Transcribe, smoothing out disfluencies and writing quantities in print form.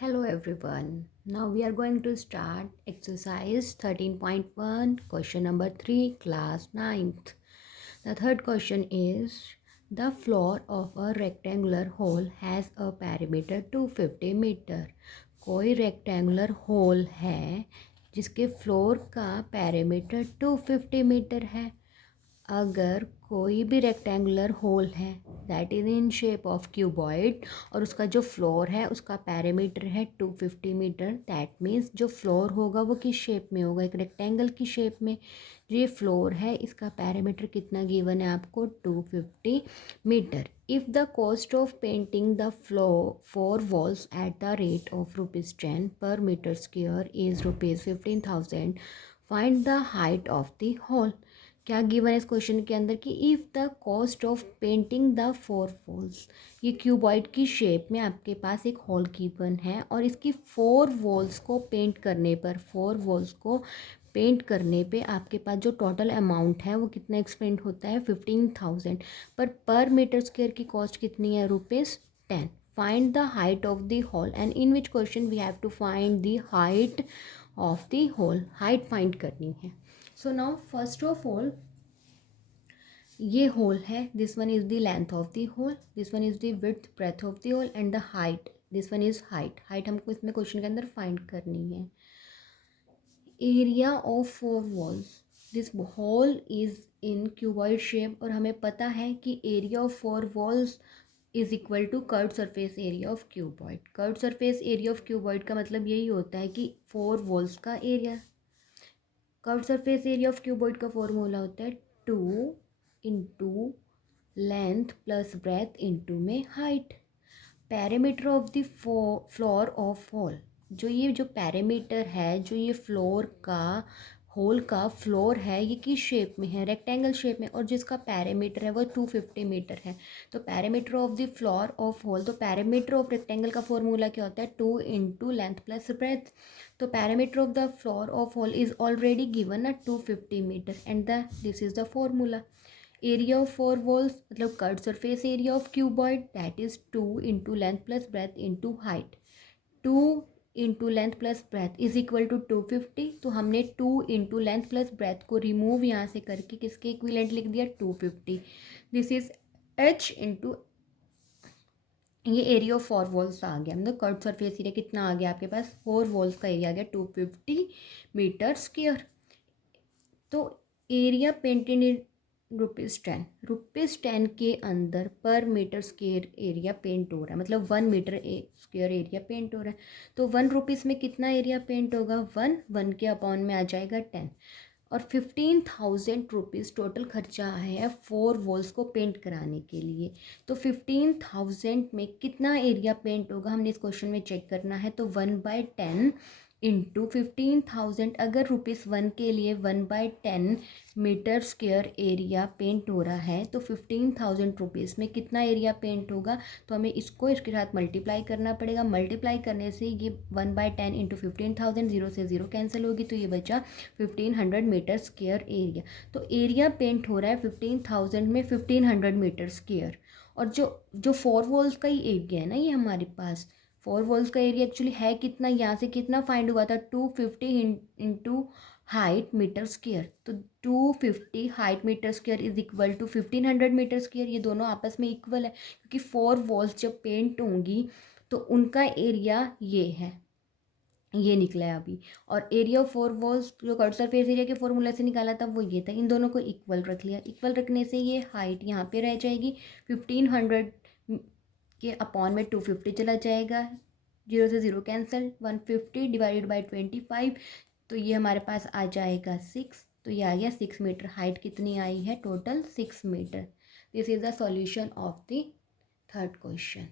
Hello everyone. Now we are going to start exercise 13.1 question number 3 class 9th. The third question is the floor of a rectangular hole has a perimeter 250 meter. कोई rectangular hole है जिसके floor का parameter 250 metre है. अगर कोई भी rectangular whole है that is in shape of cuboid और उसका जो फ्लोर है उसका पैरामीटर है 250 मीटर, दैट मीन्स जो फ्लोर होगा वो किस शेप में होगा, एक रेक्टेंगल की शेप में. जो ये फ्लोर है इसका पैरामीटर कितना गिवन है आपको, 250 metre. If the cost of painting the four walls at the rate of ₹10 per metre square is ₹15,000, find the height of the hall. क्या गिवन है इस क्वेश्चन के अंदर कि if the cost of painting the four walls, ये cuboid की shape में आपके पास एक हॉल गिवन है और इसकी फोर वॉल्स को पेंट करने पे आपके पास जो टोटल अमाउंट है वो कितना एक्सपेंड होता है, 15,000. पर मीटर स्क्वेयर की कॉस्ट कितनी है, ₹10. Find the height of the hall and in which question we have to find the height of the hall. Height find करनी है. So now first of all ये होल है, this one is the length of the hall, this one is the width breadth of the hall and the height, this one is height. Height हमको इसमें question के अंदर find करनी है. Area of four walls, this hall is in cuboid shape और हमें पता है कि area of four walls is equal to curved surface area of cuboid. Curved surface area of cuboid का मतलब यही होता है कि फोर वॉल्स का area. Curved surface area of cuboid का फॉर्मूला होता है 2 into length plus breadth into में height. Perimeter of the floor of hall, जो पैरामीटर है, जो ये फ्लोर का होल का फ्लोर है, ये किस शेप में है, रेक्टेंगल शेप में, और जिसका पैरामीटर है वो 250 मीटर है. तो perimeter of the floor of hall, तो पैरामीटर ऑफ रेक्टेंगल का फॉर्मूला क्या होता है, 2 इंटू लेंथ प्लस ब्रेथ. तो perimeter of the floor of hall is already given at 250 metre and this is the formula. Area of four walls मतलब curved surface area of cuboid that is 2 into length plus breadth into height. 2 into length plus breadth is equal to 250. तो हमने 2 into length plus breath को remove यहाँ से करके किसके equivalent लिख दिया, 250. दिस इज h इंटू ये एरिया ऑफ फोर वॉल्स आ गया, मतलब कर्व्ड सरफेस एरिया कितना आ गया आपके पास, फोर वॉल्स का एरिया आ गया 250 मीटर स्क्वेयर. तो एरिया पेंटेड इन ₹10, ₹10 के अंदर पर मीटर स्क्वेयर एरिया पेंट हो रहा है, मतलब 1 मीटर स्क्वेयर एरिया पेंट हो रहा है. तो ₹1 में कितना एरिया पेंट होगा, 1 के अपॉन में आ जाएगा 10. और 15,000 टोटल खर्चा है फोर वॉल्स को पेंट कराने के लिए. तो 15,000 में कितना एरिया पेंट होगा हमने इस क्वेश्चन में चेक करना है. तो 1/10 इंटू 15,000, अगर ₹1 के लिए 1/10 मीटर स्क्वेयर एरिया पेंट हो रहा है तो 15,000 में कितना एरिया पेंट होगा. तो हमें इसको इसके साथ मल्टीप्लाई करना पड़ेगा. मल्टीप्लाई करने से ये 1/10 इंटू 15,000, 0 से 0 कैंसिल होगी, तो ये बचा 1500 मीटर स्क्वेयर एरिया. तो एरिया पेंट हो रहा है 15,000 में 1500 मीटर स्क्वेयर. और जो फोर वॉल्स का ही एरिया है ना ये हमारे पास, फोर वॉल्स का एरिया एक्चुअली है कितना, यहाँ से कितना फाइंड हुआ था, 250 इंटू हाइट मीटर स्क्वेयर. तो 250 height metre square is equal to 1500 metre square. ये दोनों आपस में इक्वल है क्योंकि फोर वॉल्स जब पेंट होंगी तो उनका एरिया ये है, ये निकला है अभी. और एरिया ऑफ फोर वॉल्स जो कर्व्ड सरफेस एरिया के फॉर्मूला से निकाला था वो ये था. इन दोनों को इक्वल रख लिया. इक्वल रखने से ये हाइट यहाँ पे रह जाएगी, 1500 के अपॉन में 250 चला जाएगा, 0 से 0 कैंसिल, 150 डिवाइडेड बाई 25. तो ये हमारे पास आ जाएगा 6. तो ये आ गया 6 मीटर. हाइट कितनी आई है, total 6 metre. This is the solution of the third question.